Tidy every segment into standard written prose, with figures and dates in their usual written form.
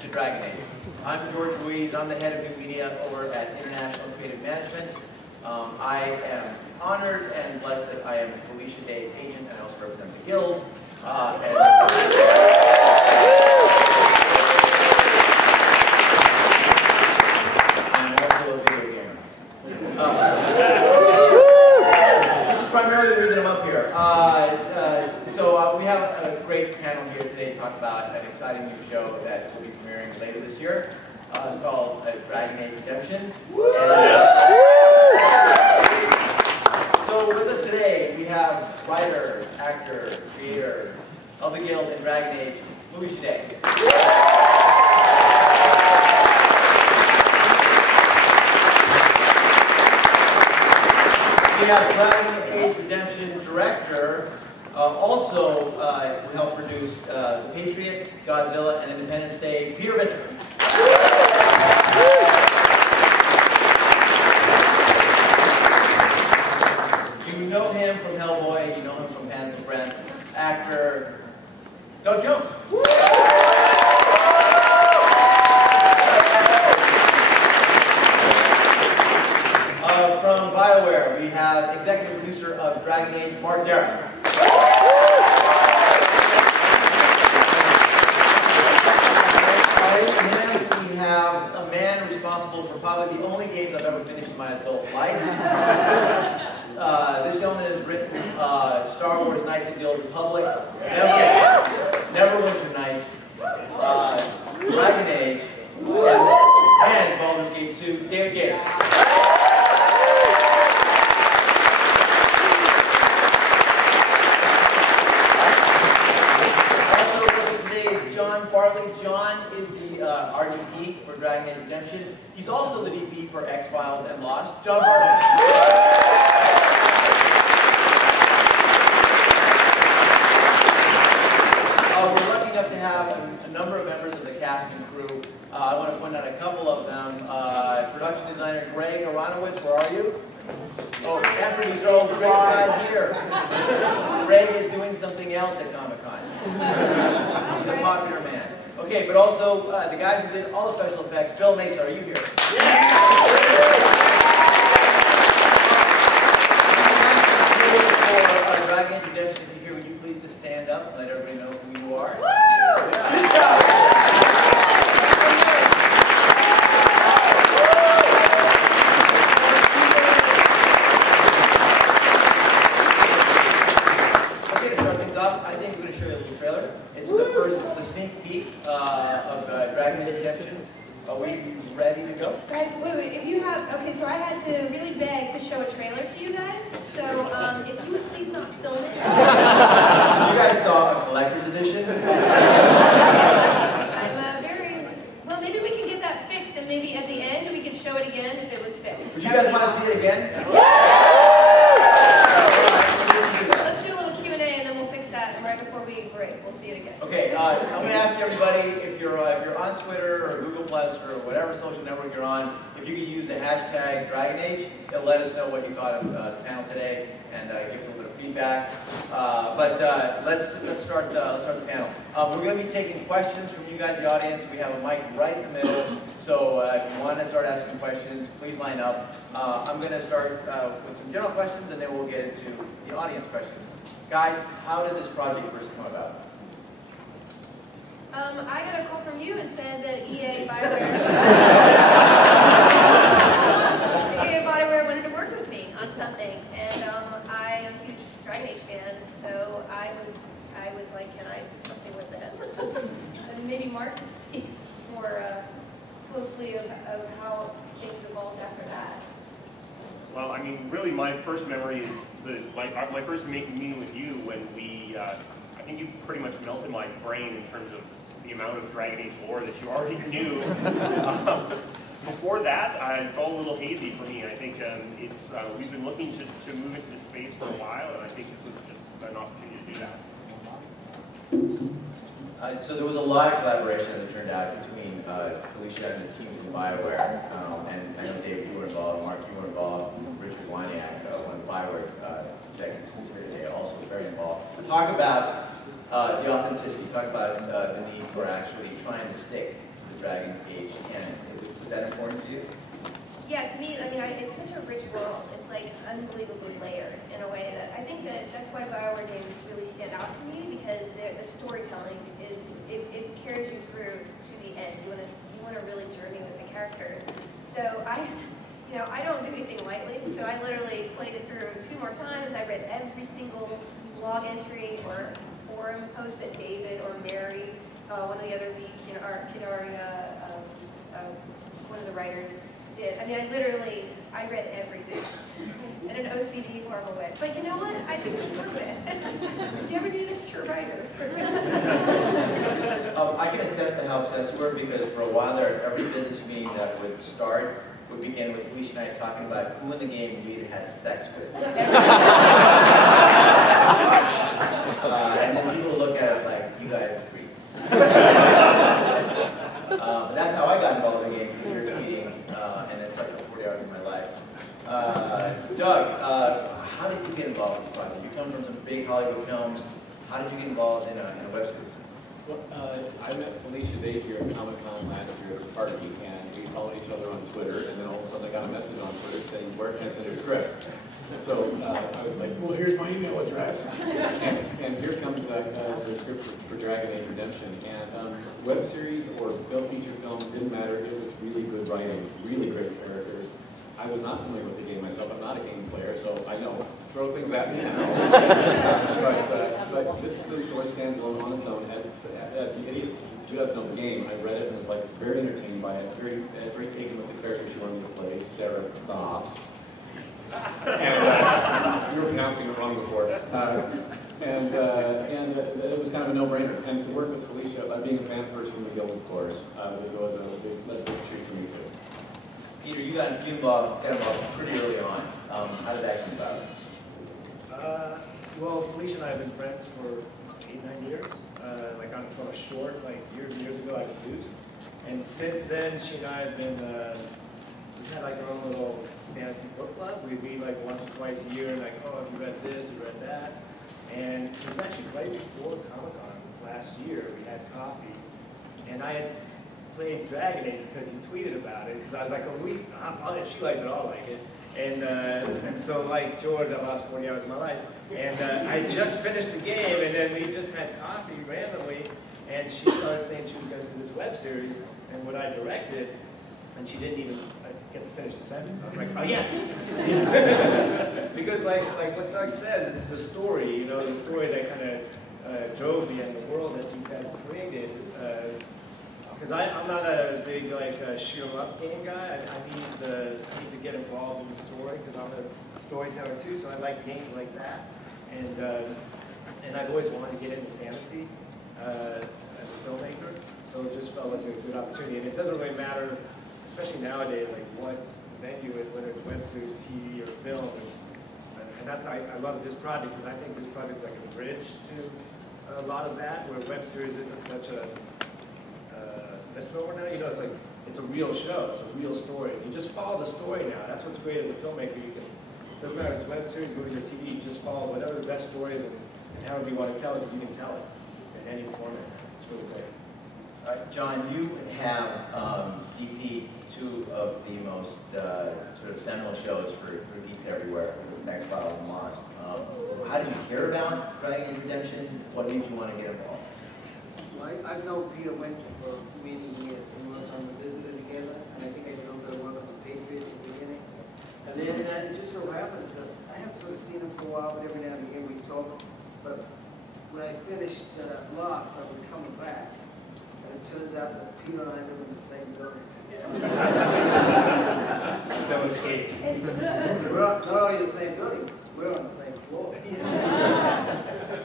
to Dragon Age. I'm George Ruiz. I'm the head of new media over at International Creative Management. I am honored and blessed that I am Felicia Day's agent and I also represent the Guild. I'm also a video gamer. This is primarily the reason I'm up here. So we have a great panel here today to talk about an exciting new show that will be premiering later this year. It's called Dragon Age Redemption. So with us today, we have writer, actor, creator of the Guild in Dragon Age, Felicia Day. We have Dragon Age Redemption director, also who helped produce The Patriot, Godzilla, and Independence Day, Peter Benjamin. You know him from Hellboy, you know him from Hand of Breath, actor Doug Jones. From BioWare, we have executive producer of Dragon Age, Mark Darren. We have a man responsible for probably the only games I've ever finished in my adult life. This gentleman has written Star Wars Knights of the Old Republic, Neverwinter Nights, Dragon Age, and Baldur's Gate 2, David Gator. Also with us today, John Bartley. John is the RDP for Dragon Age Redemption. He's also the DP for X-Files and Lost. John Bartley. We're lucky enough to have a number of members of the cast and crew. I want to point out a couple of them. Production designer Greg Aronowitz, where are you? Oh, and producer, oh, Greg's not here. Greg is doing something else at Comic-Con. He's a popular man. Okay, but also the guy who did all the special effects, Bill Mesa, are you here? For Dragon Age Redemption, if you're here, would you please just stand up and let everybody know who you are? Good job. Okay, to start things off, I think we're going to show you a little trailer. It's the sneak peek of Dragon Age Redemption. Are we ready to go? Guys, wait, if you have, okay, so I had to really beg to show a trailer to you guys, so if you would please not film it. You guys saw a collector's edition? I'm very, well, maybe we can get that fixed, and maybe at the end we could show it again if it was fixed. Would you guys want to see it again? Let's do a little Q&A, and then we'll fix that right before we break. We'll see it again. Okay, I'm going to ask everybody, if you're on Twitter or Google Plus or whatever social network you're on, if you could use the hashtag DragonAge, it'll let us know what you thought of the panel today and give us a little bit of feedback. Let's start the panel. We're going to be taking questions from you guys in the audience. We have a mic right in the middle, so if you want to start asking questions, please line up. I'm going to start with some general questions, and then we'll get into the audience questions. Guys, how did this project first come about? I got a call from you and said that EA BioWare wanted to work with me on something, and I am a huge Dragon Age fan, so I was like, can I do something with it? And maybe Mark can speak more closely of how things evolved after that. Well, I mean, really, my first memory is my first meeting with you when we. I think you pretty much melted my brain in terms of the amount of Dragon Age lore that you already knew. Before that, it's all a little hazy for me. I think we've been looking to move into this space for a while, and I think this was just an opportunity to do that. So there was a lot of collaboration that turned out between Felicia and the team from BioWare, and I know Dave, you were involved, Mark, you were involved, Richard Wyniak, one of the BioWare executives who's here today, also very involved. Talk about the authenticity, talk about the need for actually trying to stick to the Dragon Age canon. Was that important to you? Yeah, to me, I mean, it's such a rich world. It's like unbelievably layered in a way that I think that's why BioWare games really stand out to me, because the storytelling is it carries you through to the end. You want to really journey with the characters. So I don't do anything lightly. So I literally played it through 2 more times. I read every single blog entry or forum post that David or Mary, one of the other leads, Qunari, one of the writers, did. I mean, I read everything in an OCD horrible way. But you know what? I think it's worth it. Do you ever need a extra writer? I can attest to how obsessed we were, because for a while there, every business meeting that would start would begin with Felicia and I talking about who in the game we had had sex with. And then people would look at us like, you guys are freaks. But that's how I got involved in the game, through your tweeting, and then sucked up 40 hours of my life. Doug, how did you get involved in this project? You come from some big Hollywood films. How did you get involved in a web series? Well, I met Felicia Day here at Comic-Con last year at a party, and we followed each other on Twitter, and then all of a sudden I got a message on Twitter saying, where can I send a script? And so I was like, well, here's my email address. and here comes the script for Dragon Age Redemption. And web series or feature film, didn't matter. It was really good writing, really great characters. I was not familiar with the game myself. I'm not a game player, so I know. Throw things at me now. But this story stands alone on its own. As an idiot who doesn't know the game, I read it and was like very entertained by it, very taken with the character she wanted to play, Sarah Boss. And you were pronouncing it wrong before. And it was kind of a no-brainer. And to work with Felicia, being a fan first from the Guild, of course, was a big treat for me too. Peter, you got involved pretty early on. How did that come about? Well, Felicia and I have been friends for 8-9 years. Like from a short, like years and years ago, I produced. And since then, she and I have been, we've had like our own little fantasy book club. We read like once or twice a year, and like, oh, have you read this, have you read that? And it was actually right before Comic-Con last year. We had coffee, and I had played Dragon Age because you tweeted about it. Because I was like, oh, she likes it, I'll like it. And so like George, I lost 40 hours of my life. And I just finished the game, and then we just had coffee randomly, and she started saying she was going to do this web series, and what I directed, and she didn't even get to finish the sentence. I was like, oh yes! Because like what Doug says, it's the story, the story that kind of drove me and the world that these guys created. Because I'm not a big shoot 'em up game guy. I need to get involved in the story because I'm a storyteller too. So I like games like that, and I've always wanted to get into fantasy as a filmmaker. So it just felt like a good opportunity. And it doesn't really matter, especially nowadays, like what venue it, whether it's web series, TV, or film. And that's I love this project because I think this project's like a bridge to a lot of that, where web series isn't such a misnomer now. It's like it's a real show, it's a real story. You just follow the story now. That's what's great as a filmmaker. It doesn't matter if it's web series, movies, or TV. You just follow whatever the best story is and however you want to tell it, because you can tell it in any format. It's really great. All right, John, you have DP two of the most sort of seminal shows for geeks everywhere, X-Files and Lost. How did you hear about Dragon Age Redemption? What made you want to get involved? Well, I've known Peter Winter for many years. We worked on The Visitor together, and I think I did a little bit of work on The Patriots at the beginning. And then it just so happens that I haven't sort of seen him for a while, but every now and again we talk. But when I finished Lost, I was coming back, and it turns out that Peter and I live in the same building. No escape. We're not only in the same building, we're on the same floor.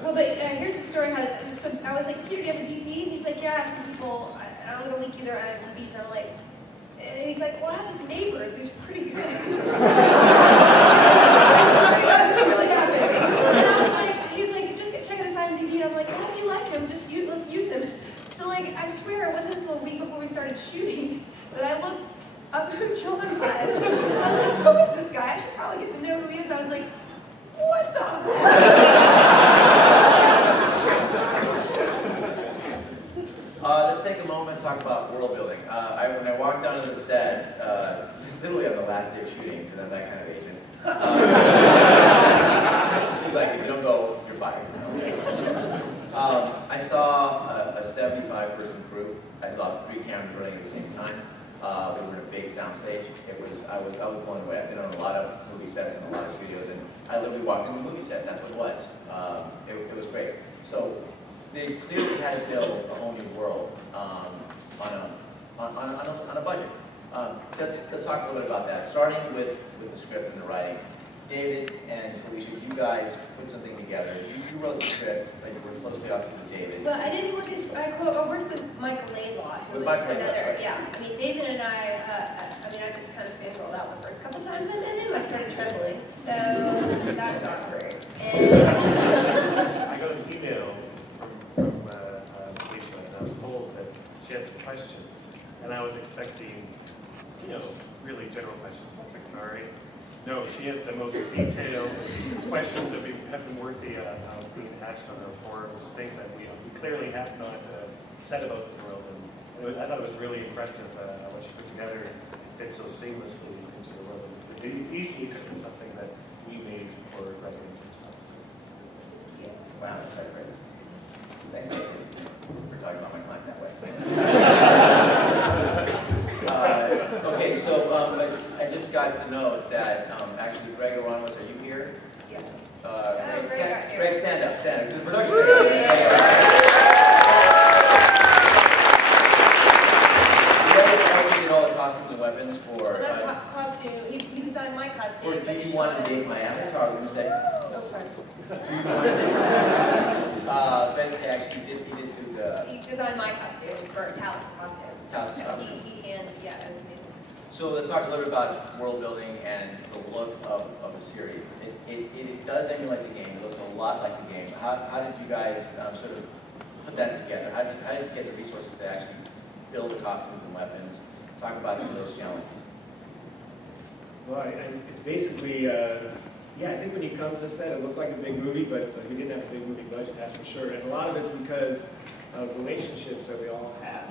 Well, but here's the story. So I was like, Peter, do you have a DP? He's like, yeah, I have some people. I'm going to link you their IMDb's. And I'm like, and he's like, well, I have this neighbor who's pretty good. I swear to God, this really happened. And I was like, he was like, check out his IMDb. And I'm like, well, if you like him, let's use him. So like, I swear it wasn't until a week before we started shooting that I looked up who John was. I was like, who is this guy? I should probably get to know who he is. I was like, what the? Let's take a moment and talk talk about world building. When I walked onto the set, literally on the last day of shooting, because I'm that kind of agent. She's like, if you don't go, you're fired. I saw a 75-person crew. I saw 3 cameras running at the same time. We were in a big sound stage. I was blown away. I've been on a lot of movie sets and a lot of studios, and I literally walked into a movie set, and that's what it was. It was great. So they clearly had to build a whole new world on a budget. Let's talk a little bit about that. Starting with the script and the writing. David and Felicia, you guys put something together. You wrote the script, but you were closely opposite to David. Well, I didn't work as, I worked with Michael Laidlaw, who With was Michael Laidlaw, another, right. yeah. I mean, David and I just kind of fangirled that one first. A couple times I met him, I started trembling. So that was awkward. And I got an email from Felicia, and I was told that she had some questions, and I was expecting, really general questions. What's a Qunari? No, she had the most detailed questions that have been worthy of being asked on our forums, things that we clearly have not said about the world. And I thought it was really impressive what she put together. It fits so seamlessly into the world. The easily became something that we made for writing and stuff. So it's Wow, that's great. Thanks, David, for talking about my client that way. Okay, so I just got to note that actually Greg Aronowitz, are you here? yeah. Greg, stand up. The production Greg did all the costumes and weapons for. Well, that costume, he designed my costume. Or but do you want to make my avatar? You say. Oh, sorry. Ben actually did do the. He designed my costume for Talis' costume. Talis' So costume. yeah, it was amazing. So let's talk a little bit about world building and the look of the series. It does emulate the game. It looks a lot like the game. How did you guys sort of put that together? How did you get the resources to actually build the costumes and weapons? Talk about those challenges. Well, it's basically, I think when you come to the set, it looked like a big movie, but we didn't have a big movie budget, that's for sure. And a lot of it's because of relationships that we all have,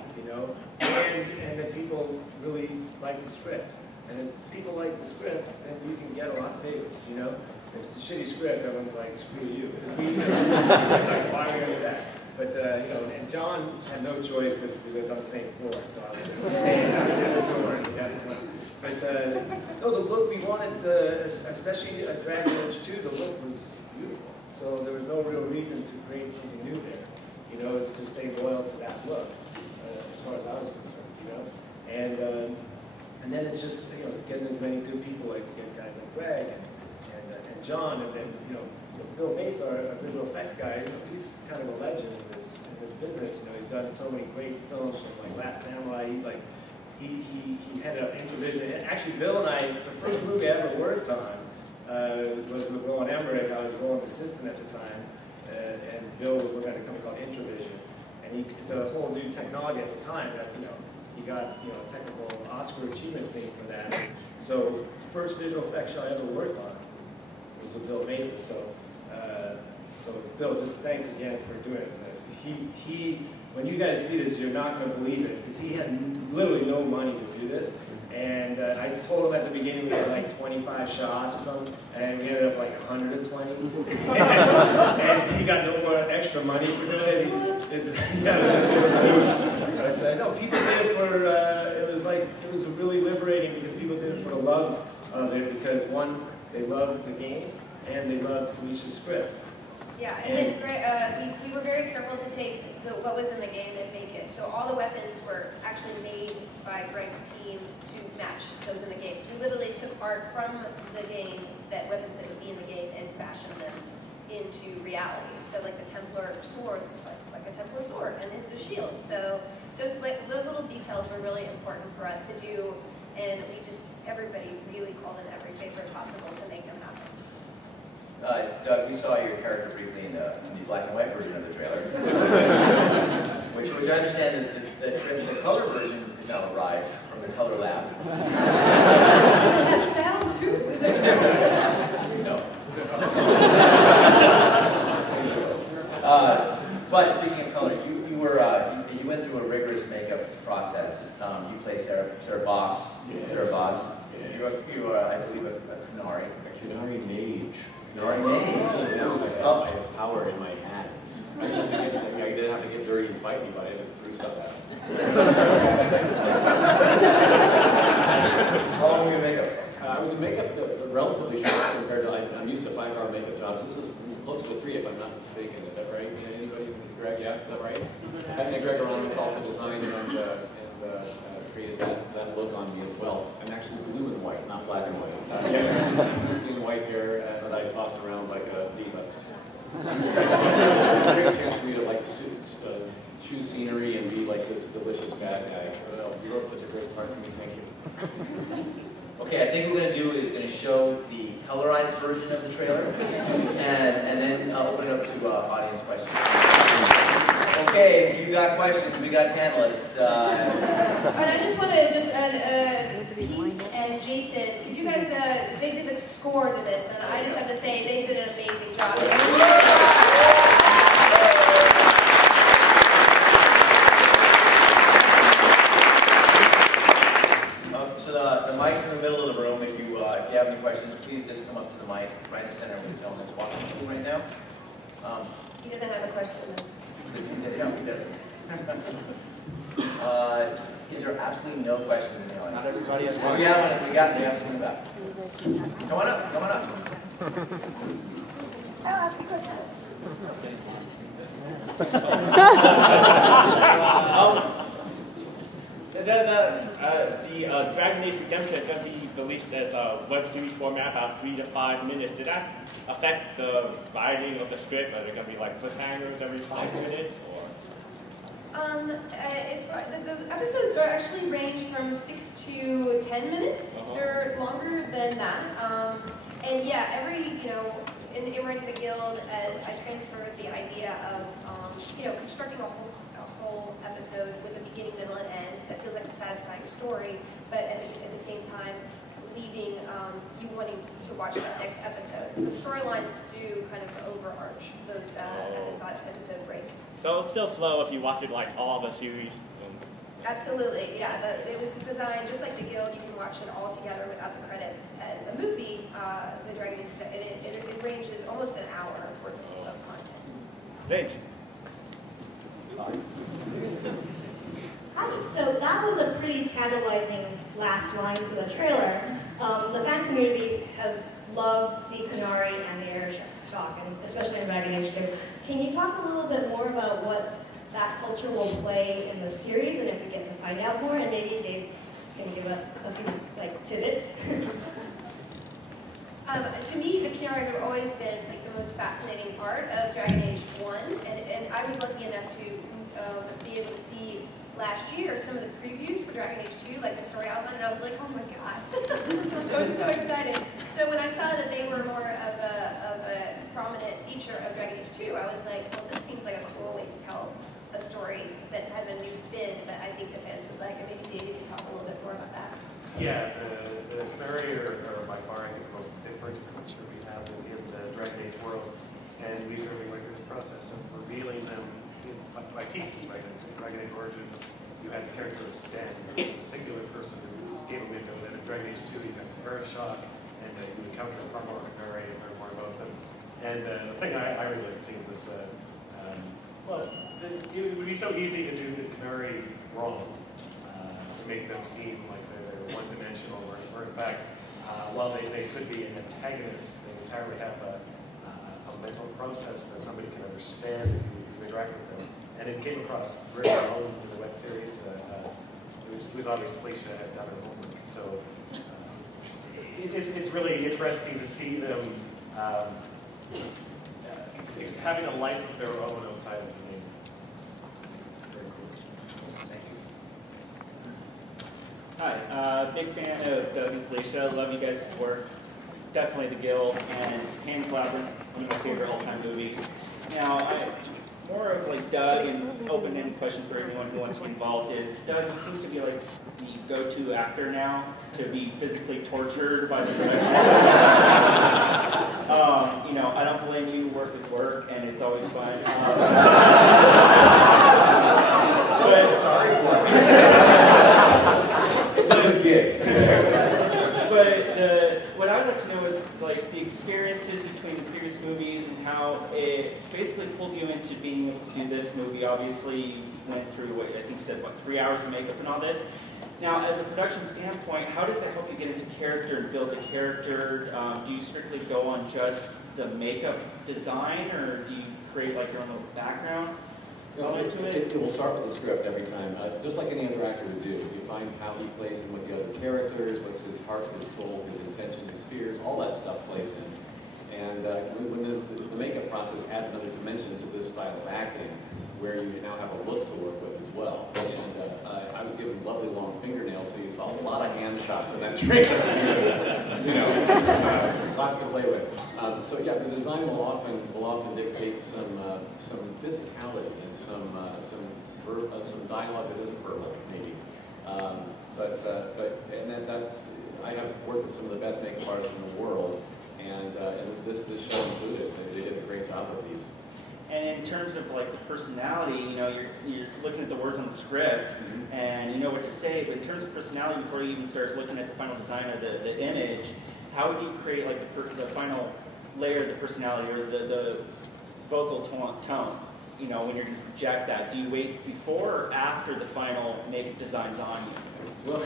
and that people really like the script. And if people like the script, then you can get a lot of favors, If it's a shitty script, everyone's like, screw you. It's like, why are we going to do that? But, and John had no choice because we lived on the same floor, so I was just, hey, but, no, the look we wanted, especially at Dragon Age 2, the look was beautiful. So there was no real reason to create something new there. It's to stay loyal to that look, as far as I was concerned, And then it's just, getting as many good people like guys like Greg and John, and then, Bill Mesa, our visual effects guy, he's kind of a legend in this business. He's done so many great films from like Last Samurai. He's like, he headed up Introvision. And actually, Bill and I, the first movie I ever worked on was with Roland Emmerich. I was Roland's assistant at the time, and Bill was working on a company called Introvision. And it's a whole new technology at the time that he got a technical Oscar achievement thing for that. So the first visual effects show I ever worked on was with Bill Mesa. So Bill, just thanks again for doing this. When you guys see this, you're not going to believe it, because he had literally no money to do this. And I told him at the beginning we had like 25 shots or something, and we ended up like 120. And he got no more extra money for doing it. But no, people did it for, it was really liberating, because people did it for the love of it, because one, they loved the game, and they loved Felicia's script. Yeah, and then we were very careful to take what was in the game and make it. So all the weapons were actually made by Greg's team to match those in the game. So we literally took art from the game, that weapons that would be in the game, and fashioned them into reality. So like the Templar sword looks like a Templar sword, and the shield. So those little details were really important for us to do, and everybody really called in every favor possible to make them happen. Doug, we saw your character briefly in the black and white version of the trailer, which I understand that the color version is now arrived from the color lab. Does it have sound too? No. But speaking of color, you went through a rigorous makeup process process. You play Sarah Boss. Yes. Sarah Boss. Yes. You are, I believe, a Qunari. A Qunari mage. Qunari mage. Yes, Oh. I have power in my hands. I didn't have to get dirty and fight anybody. I just threw stuff at them. How long were you in makeup? I was in makeup relatively short compared to, I'm used to 5-hour makeup jobs. This is closer to 3 if I'm not mistaken. Is that right? Anybody? Greg, yeah, is that right? And Greg Aronowitz also designed and created that look on me as well. I'm actually blue and white, not black and white. Blue and white hair that I tossed around like a diva. It's a great chance for me to like choose scenery and be like this delicious bad guy. Well, you wrote such a great part for me. Thank you. Okay, I think what we're going to do is going to show the colorized version of the trailer, and then open it up to audience questions. Okay, if you got questions, we got panelists. And I just want to Peace and Jason, could you guys, they did the score to this, and I just have to say they did an amazing job. So the mic's in the middle of the room. If you have any questions, please just come up to the mic right in the center with the gentleman that's watching right now. He doesn't have a question. Yeah, he doesn't. Is there absolutely no questions in the audience? Not everybody has Oh, yeah, we have some in the back. Come on up, come on up. I'll ask you questions. The Dragon Age Redemption is going to be released as a web series format, about 3 to 5 minutes. Did that affect the writing of the script? Are there going to be like cliffhangers every 5 minutes? Or? The episodes are actually range from 6 to 10 minutes. They're longer than that. And yeah, in writing the guild, I transferred the idea of, constructing a whole episode with a beginning, middle, and end that feels like a satisfying story, but at the same time, leaving you wanting to watch that next episode. So storylines do kind of overarch those episode breaks. So it'll still flow if you watch it like all the series? Absolutely, yeah. It was designed just like the Guild. You can watch it all together without the credits. As a movie, the Dragon Age, it ranges almost an hour worth of content. Thanks. Hi. So that was a pretty tantalizing last line to the trailer. The fan community has loved the Qunari and the air shock, and especially in Dragon Age 2. Can you talk a little bit more about what that culture will play in the series, and if we get to find out more, and maybe Dave can give us a few tidbits? To me, the Qunari have always been the most fascinating part of Dragon Age 1, and I was lucky enough to be able to see last year some of the previews for Dragon Age 2, like the story outline, and I was like, oh my god, I was so excited. So when I saw that they were more of a prominent feature of Dragon Age 2, I was like, well, this seems like a cool way to tell a story that has a new spin, but I think the fans would like, and maybe David can talk a little bit more about that. Yeah, the Qunari are by far the most different culture we have in the Dragon Age world, and we certainly went through this process of revealing them by pieces, right? In Dragon Age Origins, you had the character of Sten, who was a singular person who gave a window. Then in Dragon Age 2, you had Shock, and you encounter far more Qunari and learn more about them. And the thing I really liked seeing was, it would be so easy to do the Qunari wrong, to make them seem like they're one-dimensional, or in fact, while they could be an antagonist, they entirely have a mental process that somebody can understand if you interact with them. And it came across very well in the web series. It was obvious Felicia had done her homework. So it's really interesting to see them having a life of their own outside of the game. Very cool. Thank you. Hi, big fan of Doug and Felicia. Love you guys' work. Definitely The Guild and Pan's Labyrinth, one of my favorite all-time movies. Now, more of like Doug, and open-ended question for anyone who wants to be involved is, Doug seems to be like the go-to actor now to be physically tortured by the director. I don't blame you. Work is work, and it's always fun. Sorry for it. Now, it basically pulled you into being able to do this movie. Obviously, you went through what I think you said, what, 3 hours of makeup and all this. Now, as a production standpoint, how does that help you get into character and build a character? Do you strictly go on just the makeup design, or do you create like your own little background? It will start with the script every time, just like any other actor would do. You find how he plays in with the other characters, what's his heart, his soul, his intention, his fears, all that stuff plays in. And when the makeup process adds another dimension to this style of acting, where you now have a look to work with as well. And I was given lovely long fingernails, so you saw a lot of hand shots in that trailer. Lots to play with. So yeah, the design will often dictate some physicality and some dialogue that isn't verbal, maybe. I have worked with some of the best makeup artists in the world, and this show included. They did a great job with these. And in terms of like the personality, you know, you're looking at the words on the script, and you know what to say. But in terms of personality, before you even start looking at the final design of the image, how would you create like the final layer of the personality or the vocal tone? You know, when you're going to project that, do you wait before or after the final makeup design's on you? Well,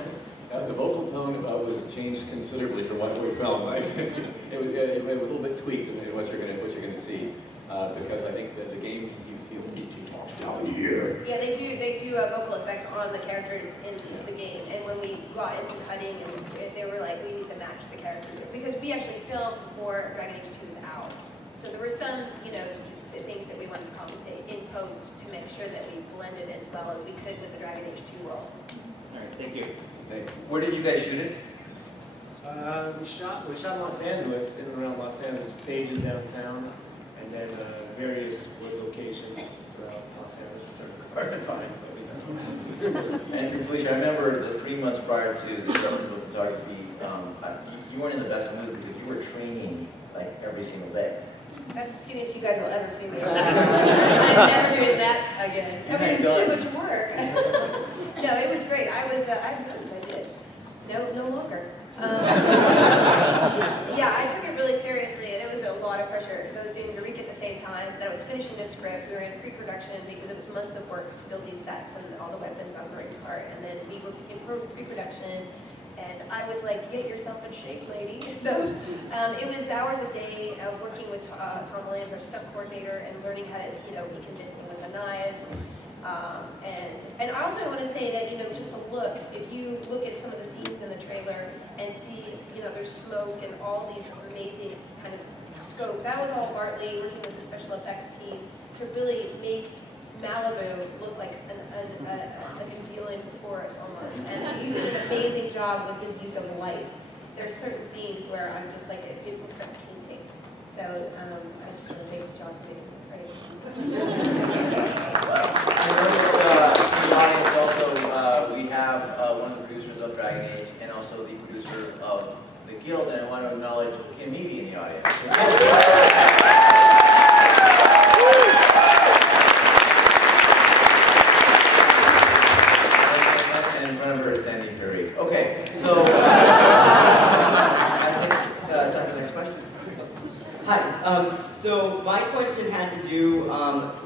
the vocal tone was changed considerably from what we filmed. It was a little bit tweaked in what you're going to see. Because I think that the game, he talks down here. Yeah, they do a vocal effect on the characters in the game, and when we got into cutting, and they were like, we need to match the characters because we actually filmed before Dragon Age 2 was out. So there were some, you know, things that we wanted to compensate in post to make sure that we blended as well as we could with the Dragon Age 2 world. All right, thank you. Thanks. Where did you guys shoot it? We shot in Los Angeles, in and around Los Angeles, stages downtown, and then various wood locations throughout Los Angeles, which are hard to find, but we know. And Felicia, I remember the 3 months prior to the start of photography, you weren't in the best mood because you were training like every single day. That's the skinniest you guys will ever see me. I'm never doing that again. I mean, it's too much work. No, it was great. I did. No longer. Yeah, I took it really seriously, and it was a lot of pressure. I was doing Eureka at the same time that I was finishing the script. We were in pre-production because it was months of work to build these sets and all the weapons on Greg's part. And then we were in pre-production, and I was like, "Get yourself in shape, lady." So it was hours a day of working with Tom Williams, our stunt coordinator, and learning how to, you know, be convincing with the knives. And I also want to say that, you know, just the look, if you look at some of the scenes in the trailer and see, you know, there's smoke and all these amazing kind of scope, that was all Bartley working with the special effects team to really make Malibu look like a New Zealand forest almost. And he did an amazing job with his use of light. There's certain scenes where I'm just like, it looks like a painting. So I just want to thank John for making me praise. I noticed in the audience also we have one of the producers of Dragon Age and also the producer of the Guild, and I want to acknowledge Kim Evie in the audience. And in front of her is Sandy Perry. Okay, so I think time for the next question. Hi. So my question had to do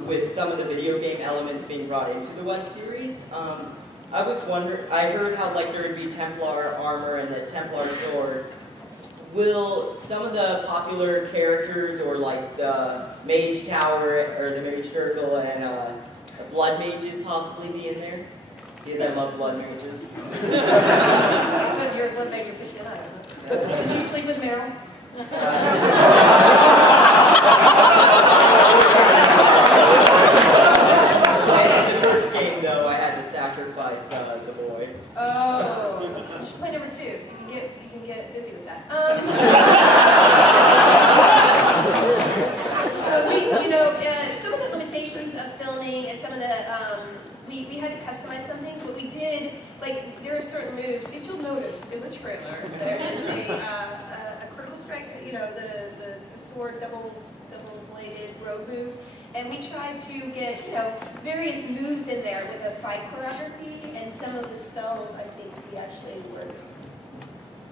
with some of the video game elements being brought into the one series. I was wondering, I heard how like there would be Templar armor and the Templar sword. Will some of the popular characters, or like the Mage Tower or the Mage Circle and the Blood Mages possibly be in there? Because I love Blood Mages. Good, you're a Blood Mage aficionado. Did you sleep with Meryl? In the first game, though, I had to sacrifice the boy. Oh, you should play number 2. You can get busy with that. You know, some of the limitations of filming and some of the we had to customize some things, but we did, like, there are certain moves. If you'll notice in the trailer, there is a critical strike, you know, the sword double-bladed road move, and we tried to get, you know, various moves in there with the fight choreography, and some of the spells I think we actually worked.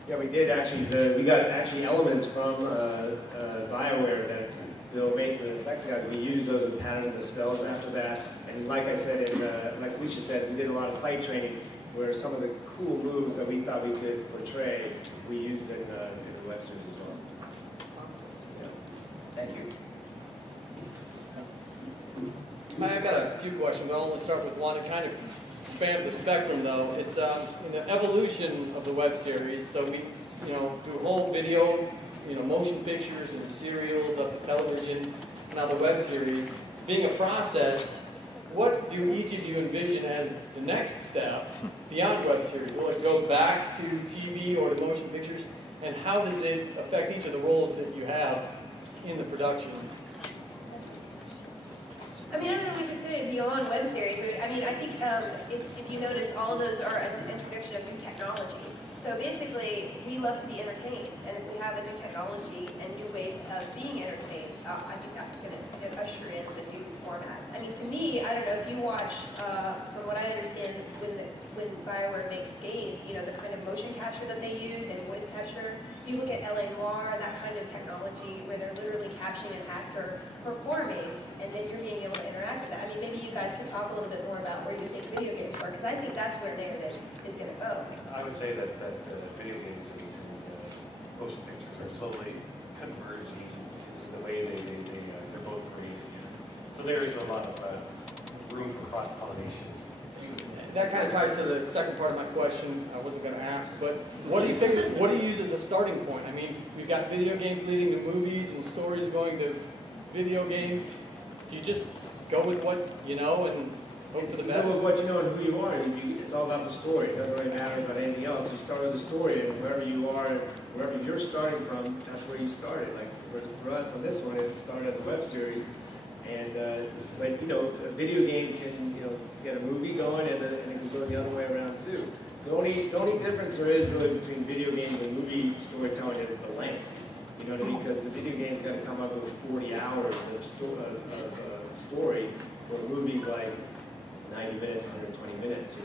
Yeah, we did actually. We got actually elements from BioWare that Bill Mason and effects guys, we used those in Pattern and the Spells after that. And like I said, like Felicia said, we did a lot of fight training where some of the cool moves that we thought we could portray, we used in the web series as well. Yeah. Thank you. I've got a few questions. I'll only start with one. It kind of spans the spectrum, though. It's in the evolution of the web series. So we, through whole video, motion pictures and serials up to television, now the web series. Being a process, what do each of you envision as the next step beyond web series? Will it go back to TV or to motion pictures? And how does it affect each of the roles that you have in the production? I mean, I don't know if we could say beyond web series, but I mean, I think if you notice, all of those are an introduction of new technologies. So basically, we love to be entertained, and if we have a new technology and new ways of being entertained, I think that's going to usher in the new formats. I mean, to me, I don't know if you watch, from what I understand, when BioWare makes games, the kind of motion capture that they use and voice capture. You look at LA Noire, that kind of technology where they're literally capturing an actor performing, and then you're being able to interact with that. I mean, maybe you guys can talk a little bit more about where you think video games are, because I think that's where narrative is going to go. I would say that video games and motion pictures are slowly converging in the way they're both created. So there is a lot of room for cross-pollination. That kind of ties to the second part of my question. I wasn't going to ask, but what do you think? What do you use as a starting point? I mean, we've got video games leading to movies and stories going to video games. Do you just go with what you know and hope for the best? You go with what you know and who you are. It's all about the story. It doesn't really matter about anything else. You start with the story, and wherever you are, wherever you're starting from, that's where you started. Like for us on this one, it started as a web series. And but a video game can get a movie going, and it can go the other way around too. The only difference there is really between video games and movie storytelling is the length. You know what I mean? Because the video game's got to come up with 40 hours of story, where a movie's like 90 minutes, 120 minutes.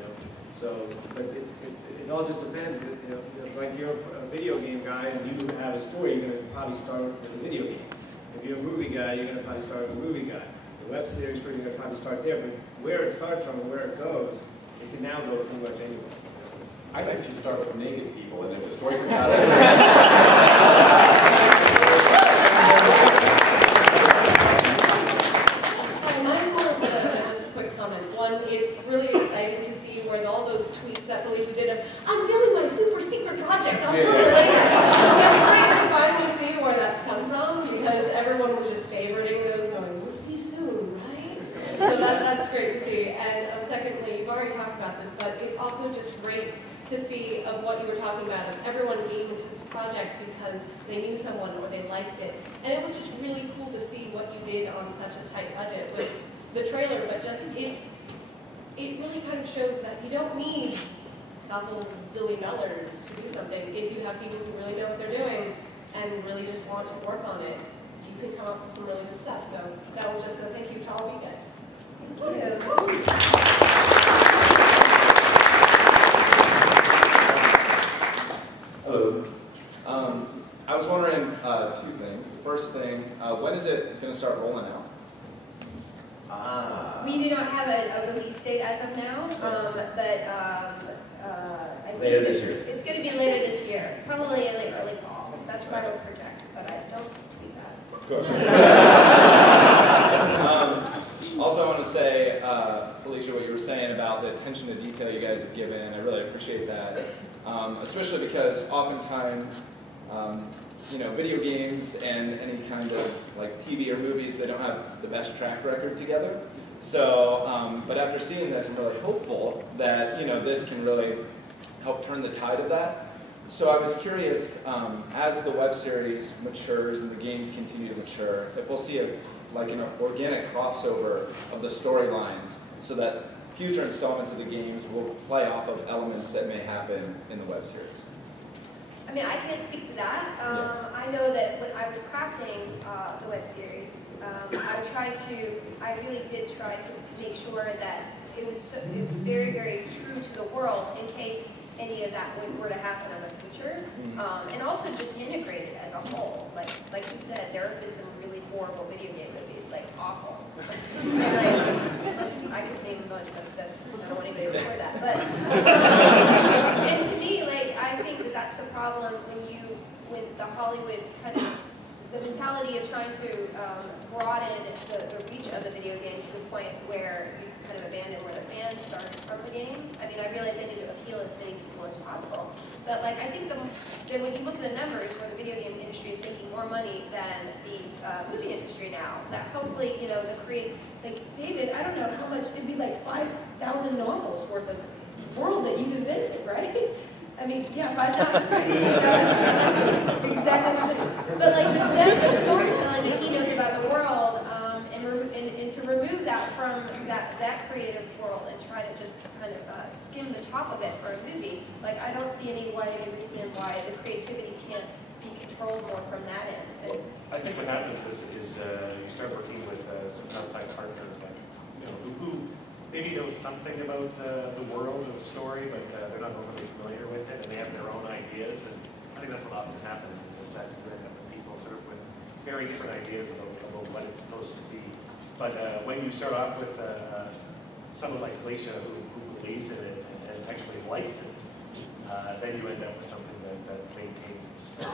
So, but it all just depends. If like you're a video game guy and you have a story, you're going to probably start with a video game. If you're a movie guy, you're going to probably start with a movie guy. The web series, you're going to probably start there, but where it starts from and where it goes, it can now go pretty much anywhere. I think you should start with naked people, and if the story comes out of it. Mine's more of just a quick comment. One, it's really exciting to see where all those tweets that Felicia did of, I'm building my super secret project, I'll tell you later. It's great to finally see where that's come from, because everyone was just favoriting those going, we'll see soon, right? So that's great to see. And secondly, you've already talked about this, but it's also just great to see of what you were talking about, of everyone getting into this project because they knew someone or they liked it. And it was just really cool to see what you did on such a tight budget with the trailer, but just it really kind of shows that you don't need a couple zillion dollars to do something. If you have people who really know what they're doing and really just want to work on it, you can come up with some really good stuff. So that was just a thank you to all of you guys. Thank you. Hello. I was wondering two things. The first thing, when is it going to start rolling out? We do not have a release date as of now, but I think Later this year. It's going to be later this year, probably in the early fall. That's what I would project, but I don't tweet that. Cool. Also, I want to say, Felicia, what you were saying about the attention to detail you guys have given, I really appreciate that. Especially because oftentimes, video games and any kind of like TV or movies, they don't have the best track record together. So, but after seeing this, I'm really hopeful that this can really help turn the tide of that. So I was curious, as the web series matures and the games continue to mature, if we'll see an organic crossover of the storylines, so that future installments of the games will play off of elements that may happen in the web series. I mean, I can't speak to that. I know that when I was crafting the web series, I really did try to make sure that it was very, very true to the world in case any of that were to happen in the future, and also just integrate it as a whole. Like you said, there have been some really horrible video game movies, like awful. I could name a bunch, but I don't want anybody to record that. But and to me, like I think that's the problem when the Hollywood kind of the mentality of trying to broaden the reach of the video game to the point where you kind of abandon where the fans started from the game. I mean, I realize they need to appeal as many people as possible. But like, I think then when you look at the numbers where the video game industry is making more money than the movie industry now, that hopefully, you know, like David, I don't know how much, it'd be like 5,000 novels worth of world that you've invented, right? I mean, yeah, 5,000, right? 5,000, exactly. But like the depth of storytelling that he knows about the world, and to remove that from that creative world and try to just kind of skim the top of it for a movie, like I don't see any reason why the creativity can't be controlled more from that end. Well, I think what happens is you start working with some outside partner, like, you know, who maybe knows something about the world of the story, but they're not overly familiar with it, and they have their own ideas. And I think that's what often happens is that you end up with people sort of with very different ideas about what it's supposed to be. But when you start off with someone like Felicia who believes in it and actually likes it, then you end up with something that maintains the spirit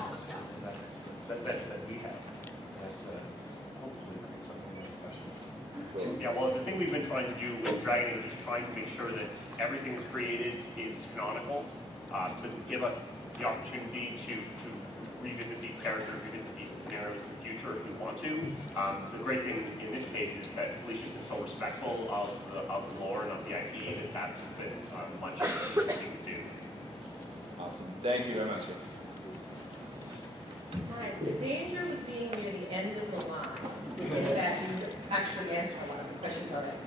that we have. That's hopefully something really special. Yeah, well, the thing we've been trying to do with Dragon Age is trying to make sure that everything that's created is canonical, to give us the opportunity to revisit these characters, revisit these scenarios in the future if we want to. The great thing in this case is that Felicia's been so respectful of the lore and of the IP that that's been much easier thing to do. Awesome. Thank you very much. Right. The danger with being near the end of the line is that you actually answer a lot of the questions already.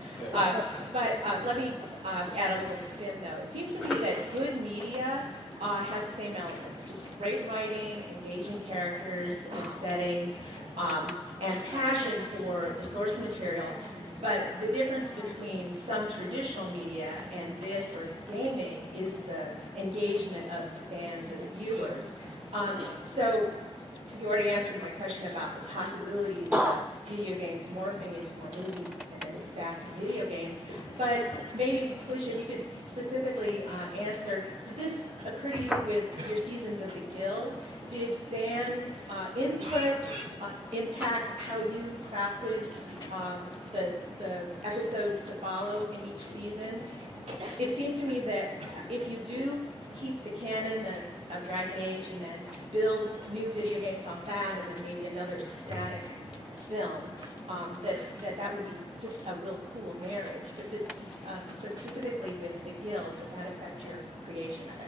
But let me add a little spin though. It seems to me that good media has the same elements. Just great writing, engaging characters and settings, and passion for the source material. But the difference between some traditional media and this or gaming is the engagement of fans or viewers. So you already answered my question about the possibilities of video games morphing into more movies and then back to video games. But maybe, Felicia, you could specifically answer, did this occur to you with your seasons of the Guild? Did fan input impact how you crafted the episodes to follow in each season? It seems to me that if you do keep the canon of Dragon Age and then build new video games on that and then maybe another static film, that would be just a real cool marriage. But specifically with the Guild, did that affect your creation of it?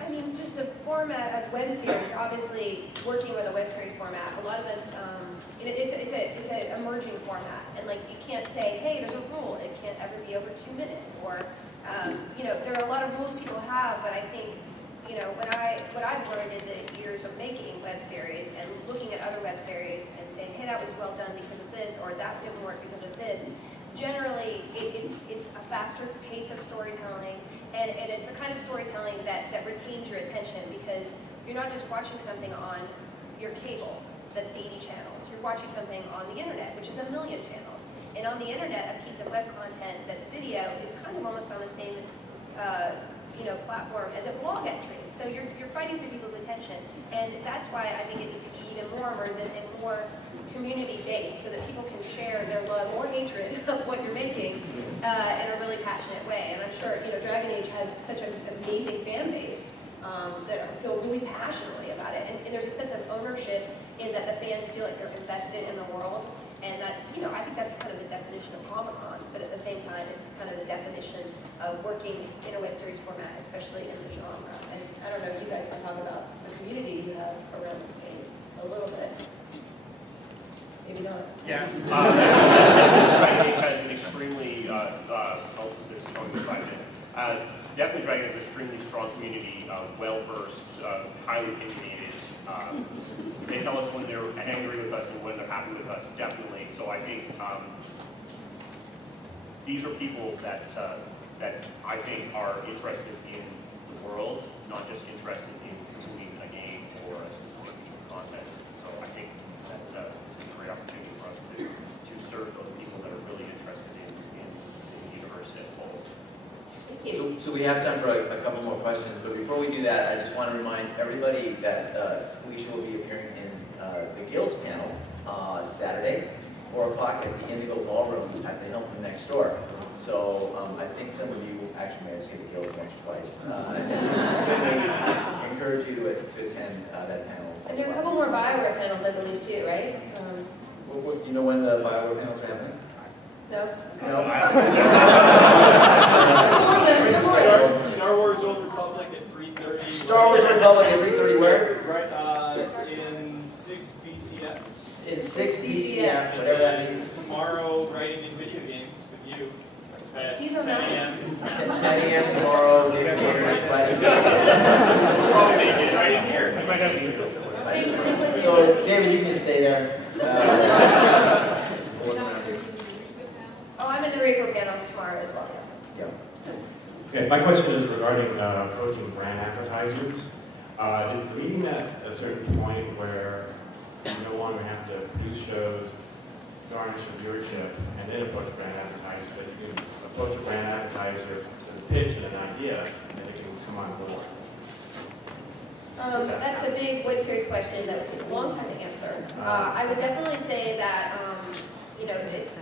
I mean, just the format of web series, obviously working with a web series format, a lot of us, it's an emerging format. And like, you can't say, hey, there's a rule, it can't ever be over 2 minutes. Or, you know, there are a lot of rules people have, but I think, you know, what I've learned in the years of making web series and looking at other web series and saying, hey, that was well done because of this, or that didn't work because of this, generally, it's a faster pace of storytelling, and it's a kind of storytelling that retains your attention, because you're not just watching something on your cable that's 80 channels. You're watching something on the internet, which is 1 million channels. And on the internet, a piece of web content that's video is kind of almost on the same you know, platform as a blog entry. So you're fighting for people's attention. And that's why I think it needs to be even more immersive and more community-based, so that people can share their love or hatred of what you're making in a really passionate way. And I'm sure, you know, Dragon Age has such an amazing fan base that feel really passionately about it. And there's a sense of ownership in that the fans feel like they're invested in the world. And that's, you know, I think that's kind of the definition of Comic-Con, but at the same time, it's kind of the definition of working in a web series format, especially in the genre. And I don't know, you guys can talk about the community you have around the game a little bit. Maybe not. Yeah. Dragon Age has an extremely, this is only 5 minutes. Definitely Dragon has an extremely strong community, well-versed, highly opinionated. They tell us when they're angry with us and when they're happy with us, definitely. So I think these are people that I think are interested in the world interested in consuming a game or a specific piece of content. So I think that this is a great opportunity for us to serve those people that are really interested in the universe as a whole. So we have time for a couple more questions, but before we do that, I just want to remind everybody that Felicia will be appearing in the Guilds panel Saturday, 4 o'clock at the Indigo Ballroom at the Hilton next door. So I think some of you actually may have seen the Guilds once or twice. Certainly encourage you to attend that panel. And there are a couple more BioWare panels, I believe, too, right? You know when the BioWare panels are happening? No? No. Star Wars Old Republic at 3:30. Star Wars Republic at 3:30 where? Right, in 6 BCF. In 6 BCF, whatever that means. Tomorrow, writing in video games with you. At He's on 10 a.m. 10 a.m. tomorrow, we're probably make it right in here. You might have to So, David, you can just stay there. Oh, I'm in the Reaper panel tomorrow as well. Yeah. Okay, my question is regarding approaching brand advertisers. Is leading at a certain point where you no longer have to produce shows, garnish a viewership, and then approach brand advertisers, but you can approach a brand advertiser with a pitch and an idea, and they can come on board? That's a big web series question that would take a long time to answer. I would definitely say that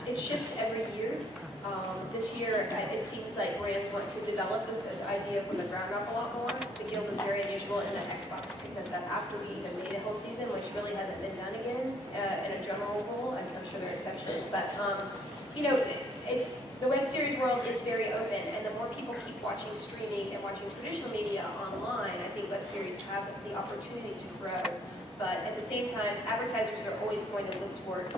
it shifts every year. This year, it seems like brands want to develop the idea from the ground up a lot more. The Guild was very unusual in that Xbox picked us up after we even made a whole season, which really hasn't been done again in a general rule. I'm sure there are exceptions, but the web series world is very open, and the more people keep watching streaming and watching traditional media online, I think web series have the opportunity to grow. But at the same time, advertisers are always going to look toward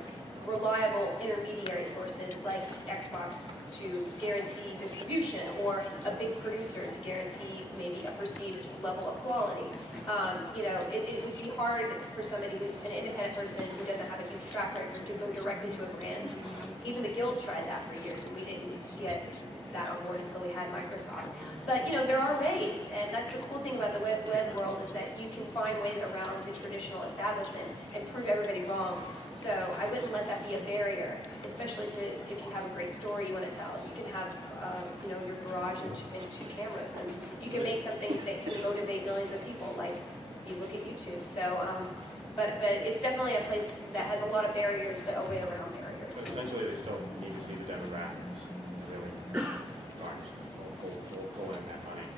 reliable intermediary sources like Xbox to guarantee distribution, or a big producer to guarantee maybe a perceived level of quality. It would be hard for somebody who's an independent person who doesn't have a huge track record to go directly to a brand. Even the Guild tried that for years, and we didn't get that on board until we had Microsoft. But there are ways, and that's the cool thing about the web world, is that you can find ways around the traditional establishment and prove everybody wrong. So I wouldn't let that be a barrier, especially if you have a great story you want to tell. You can have your garage and 2 cameras, and you can make something that can motivate millions of people, like you look at YouTube. So, but it's definitely a place that has a lot of barriers, but a way around barriers. But essentially, they still need to see the demographics really pull in that money.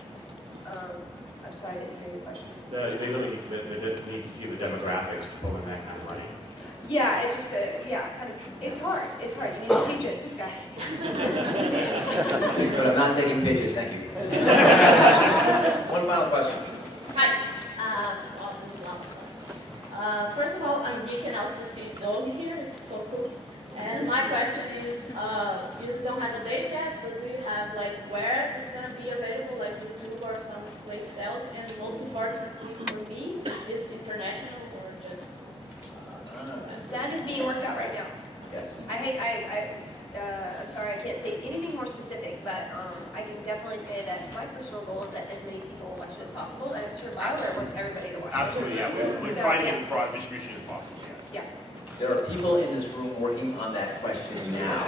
I'm sorry, I didn't hear your question. They really need to see the demographics to pull in that kind of money. Yeah, it's just it's hard. It's hard. You need to teach it, this guy. But I'm not taking pitches, thank you. One final question. Hi. First of all, I'm geeking out to see Doug here. It's so cool. And my question is, you don't have a date yet, but do you have where it's going to be available, like YouTube or some place else? And most importantly for me, it's international or just... That is being worked out right now. Yes. I'm sorry, I can't say anything more specific, but I can definitely say that my personal goal is that as many people watch it as possible, and I'm sure BioWare wants everybody to watch it. Absolutely, yeah. We're trying to get as broad distribution as possible, yes. Yeah. There are people in this room working on that question now.